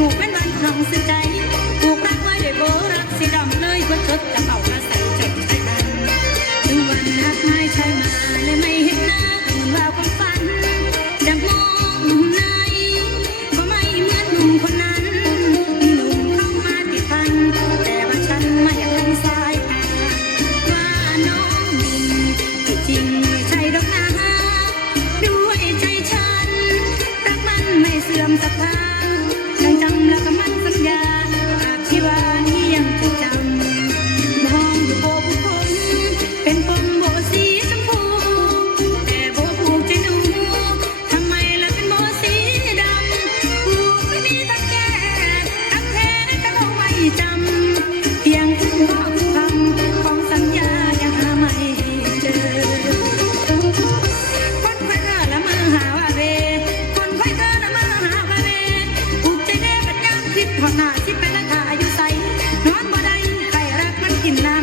ถูกเป็นวันของสุดใจ archivar. กินหน้า